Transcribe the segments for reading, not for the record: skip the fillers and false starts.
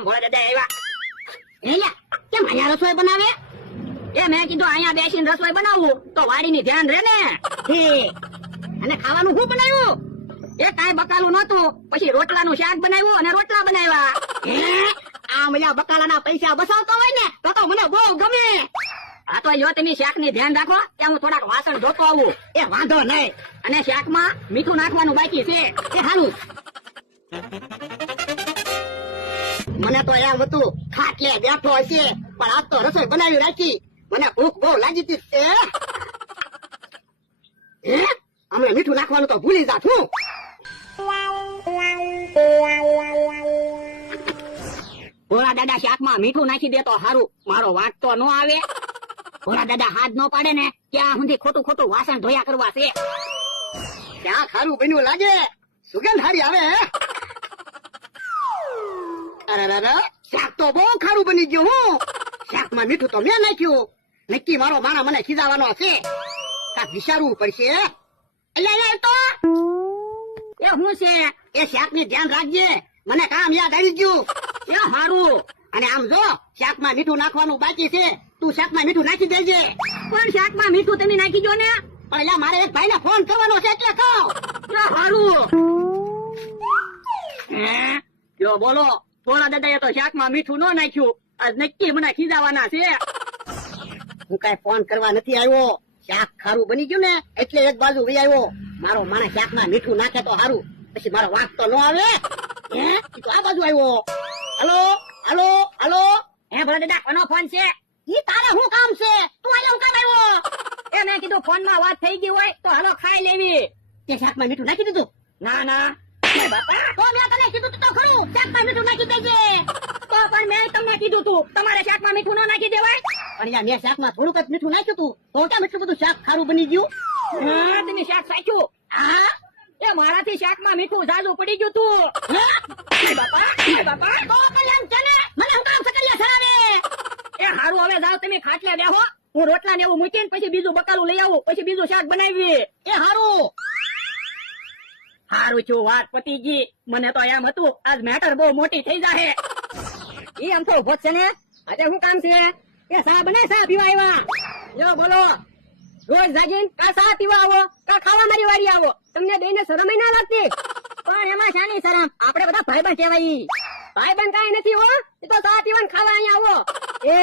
એમ ભોળા દાદા આવ્યા. એલા કેમ અહીંયા રસોઈ બનાવે? એ મેં કીધું અહીંયા બેસીને રસોઈ બનાવવું તો વાડીની ધ્યાન રહે ને. ઠીક. અને ખાવાનું શું બનાવ્યું? એ કાંઈ બકાલું નતું, પછી રોટલાનું શાક બનાવ્યું અને રોટલા બનાવ્યા. હે આમ યા બકાલાના પૈસા બસાવતો હોય ને તો મને બહુ ગમે. આ તો જો તમે શાકની ધ્યાન રાખો ત્યાં હું થોડાક વાસણ ધોતો આવું. એ વાંધો નહીં. અને શાકમાં મીઠું નાખવાનું બાકી છે. એ સારું. મને તો એમ હતું ખાટલે બેઠો હશે પણ આજ તો રસોઈ બનાવી રાખી. મને ભૂખ બહુ લાગી હતી. હમણાં મીઠું નાખવાનું તો ભૂલી જા છું. ભોળા દાદા શાકમાં મીઠું નાખી દે તો સારું, મારો વાંક તો ન આવે. ભોળા દાદા હાથ ન પાડે ને ત્યાં સુધી ખોટું ખોટું વાસણ ધોયા કરવા છે. ત્યાં ખારું બન્યું લાગે, સુગંધ હારી આવે. અરે શાક તો બહુ ખારું બની ગયું. હું શાકમાં મીઠું તો મેં નાખ્યું. નક્કી મારો મારા મને ખીજાવાનો છે. કાંઈક વિચારવું પડશે. એટલે તો એ શું છે? એ શાક ની ધ્યાન રાખજે, મને કામ યાદ આવી ગયું. એ સારું. અને આમ જો શાકમાં મીઠું નાખવાનું બાકી છે, તું શાકમાં મીઠું નાખી દેજે. પણ શાકમાં મીઠું તમે નાખી દો ને. પણ એટલે મારે એક ભાઈને ફોન કરવાનો છે એટલે કહો. સારું. જો બોલો, ભોળા દાદા એ તો શાકમાં મીઠું ન નાખ્યું, આજ નક્કી મને ખીજાવાના છે. હું કઈ ફોન કરવા નથી આવ્યો. શાક ખારું બની ગયું ને એટલે એક બાજુ વહી આવ્યો. મારો માણસ શાકમાં મીઠું નાખે તો સારું, પછી મારો વાંક તો ન આવે. હે ઈ તો આ બાજુ આવ્યો. Hello hello hello. હે ભોળા દાદા, કોનો ફોન છે? ઈ તારે શું કામ છે? તું અહીંયા હું કામ આવ્યો? એ મેં કીધું ફોનમાં વાત થઈ ગઈ હોય તો હાલો ખાઈ લેવી. તે શાકમાં મીઠું નાખી દીધું? ના ના. એ બાપા, તો મેં તને કીધું તું તો ખરું શાકમાં મીઠું નાખી દેજે. તો પણ મેં તમને કીધું તું તમારે શાકમાં મીઠું ન નાખી દેવાય. પણ યાર મેં શાકમાં થોડુંક જ મીઠું નાખ્યું તું, તો કેમ એટલું બધું શાક ખારું બની ગયું? હા, તમે શાક સાચ્યું. હા એ મારાથી શાકમાં મીઠું જાજુ પડી ગયું તું. એ બાપા, એ બાપા. તો કલ્યાણ છે ને, મને હું કામ સકલિયા સરાવે. એ હારું, હવે જાવ તમે ખાટલે બેહો, હું રોટલા ને એવું મૂકીને પછી બીજું બકાલું લઈ આવું, પછી બીજું શાક બનાવી. એ હારું. હારું છું, વાત પતી ગઈ. મને તો એમ હતું આજ મેટર બહુ મોટી થઈ જાહે. એ આમ તો ઉભો જ છે ને, આજે શું કામ છે? એ સા બને, સા પીવા આવ્યા. જો બોલો, રોજ જાગીને કા સા પીવા આવો કા ખાવા મારી વારી આવો, તમને બેને શરમ ના લાગતી? પણ એમાં શાની શરમ, આપણે બધા ભાઈબંધ કહેવાય. ભાઈબંધ કાંઈ નથી હો, એ તો સા પીવા ને ખાવા અહીંયા આવો. એ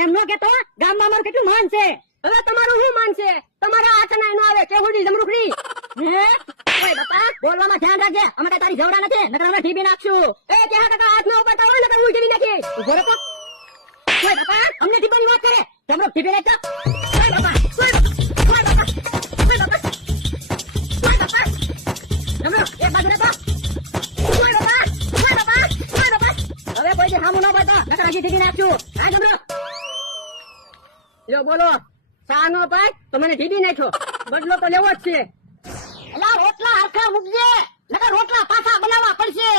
એમ નો કેતો, ગામમાં અમારું કેટલું માન છે. હવે તમારું શું માન છે? તમારા આચના નો આવે કેહુડી જમરૂખડી. હે ઓય બાપા, બોલવામાં ધ્યાન રાખજે, અમે કઈ તારી જવડા નથી, નકર અમે ઠીબી નાખશું. એ ક્યાં ટકા હાથ ન ઉપાડતા હોય નકર હું ઠીબી નાખી. ઉભો રહો તો. ઓય બાપા, અમને ઠીબાની વાત કરે, જમરૂખ ઠીબી નાખતા. ઓય બાપા, ઓય બાપા, ઓય બાપા, ઓય બાપા, ઓય બાપા. જમરૂખ એક બાજુ રહેતો. ઓય બાપા, ઓય બાપા, ઓય બાપા. હવે કોઈ જે સામું ન પડતા, નકર હજી ઠીબી નાખશું. હા જમરૂખ. જો બોલો, સા નો પાય તો મને ઠીબી નાખ્યો, બદલો તો લેવો જ છે. એલા રોટલા હરખા મૂકજે, નકર રોટલા પાછા બનાવવા પડશે.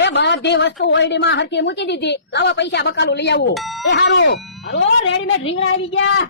એ બધી વસ્તુ ઓરડીમાં હરખી મૂકી દીધી, લાવો પૈસા બકાલું લઈ આવું. એ હારું. હાલો, રેડીમેડ રીંગણા આવી ગયા.